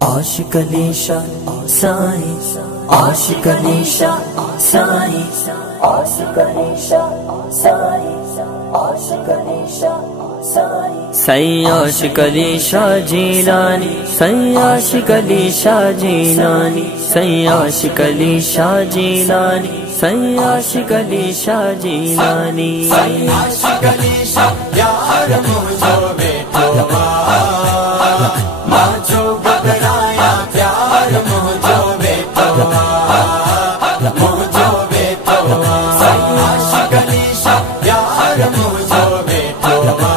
आशिक अलीशा साईं, आशिक अलीशा साईं, आशिक अलीशा साईं, आशिक अलीशा साईं, साईं आशिक अलीशा जीलानी, साईं आशिक अलीशा जीलानी, साईं आशिक अलीशा जीलानी, साईं आशिक अलीशा जीलानी, साईं आशिक अलीशा प्यार मुझो बेटवा माचो घबराया प्यार मुझो बेटवा मुझो बेटवा साईं आशिक अलीशा प्यार मुझो बेटवा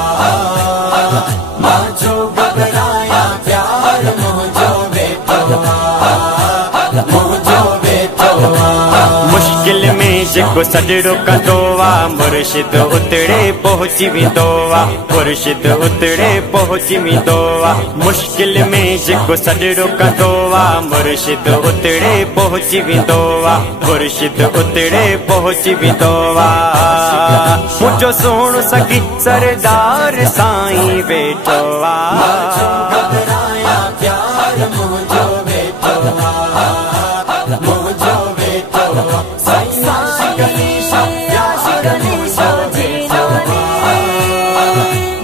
माचो घबराया प्यार मुझो बेटवा मुझो बेटवा मुश्किल में जेको सजड़ो कंदो आ मुर्शिद उतड़े पहुंची वेंदो आ, मुर्शिद उतड़े पहुंची वेंदो आ। मुश्किल में जेको सजड़ो कंदो आ मुर्शिद उतड़े पहुंची वेंदो आ, मुर्शिद उतड़े पहुंची वेंदो आ। मुझो सोण सगी सरदार साईं वेठो आ, घबराया प्यार मुझो बेटवा मुझो बेटवा साईं आशिक अलीशा आशिक अलीशा जीलानी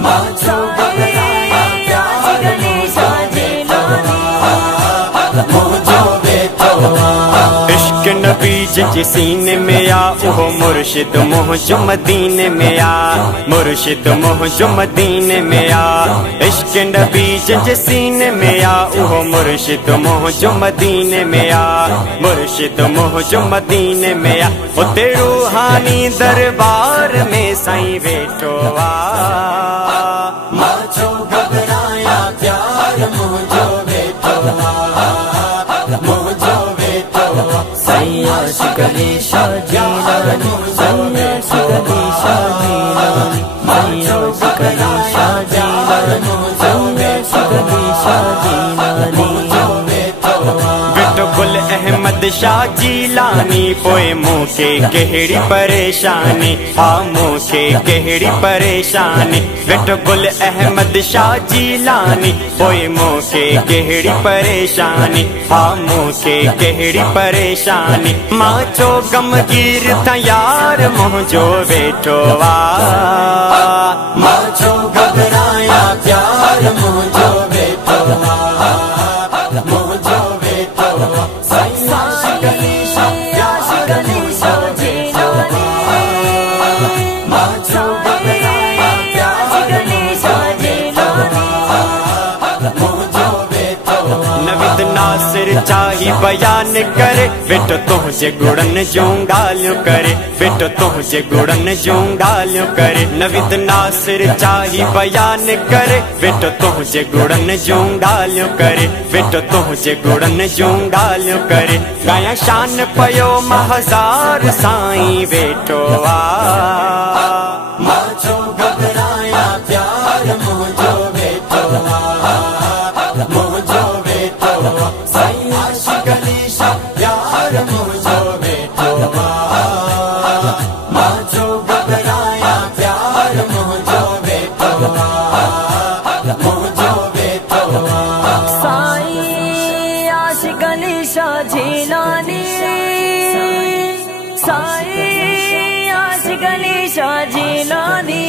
माचो घबराया प्यार मुझो बेटवा मुझो बेटवा इश्क नबी जिनके सीने में आ उहो मुर्शिद मुझो मदीने में आ, मुर्शिद मुझो मदीने में आ। इश्क नबी जिनके सीने में आ उहो मुर्शिद मुझो मदीने में आ, मुर्शिद मुझो मदीने में आ। उते रूहानी दरबार में साईं वेठो आ, माचो घबराया प्यार मुझो बेटवा मुझो बेटवा साईं आशिक अलीशा जीलानी, साईं आशिक अलीशा जीलानी, साईं आशिक अलीशा जीलानी, साईं आशिक अलीशा जीलानी, बेटो गुल अहमद शाह जीलानी पोए मूंखे कहिड़ी परेशानी, हा मूंखे कहिड़ी परेशानी। बेटो गुल अहमद शाह जीलानी पोए मूंखे कहिड़ी परेशानी, हा मूंखे कहिड़ी परेशानी। मां चो गमगीर था यार मुंहिंजो वेठो आ, माचो घबराया प्यार मुझो बेटवा मुझो बेटवा साईं आशिक अलीशा आशिक अलीशा जीलानी माचो घबराया प्यार मुझो बेटवा मुझो बेटवा नवीद नासिर चाही बयान करे बेटो तुझे गुड़न जूं ॻाल्हियूं करे, बेटो तुझे गुड़न जूं ॻाल्हियूं करे। नवीद नासिर चाही बयान करे बेटो तुझे गुड़न जूं ॻाल्हियूं करे, बेटो तुझे गुड़न जूं ॻाल्हियूं करे। गाया शान पयो महज़ार साईं वेठो आ, माचो घबराया प्यार मुझो बेटवा मुझो बेटवा साईं आशिक अलीशा प्यार मुझो बेटवा माचो घबराया प्यार मुझो बेटवा मुझो बेटवा साईं आशिक अलीशा जीलानी, साईं आशिक अलीशा जीलानी,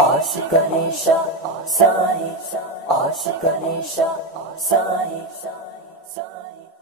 आशिक अलीशा साईं, आशिक अलीशा साईं, साईं।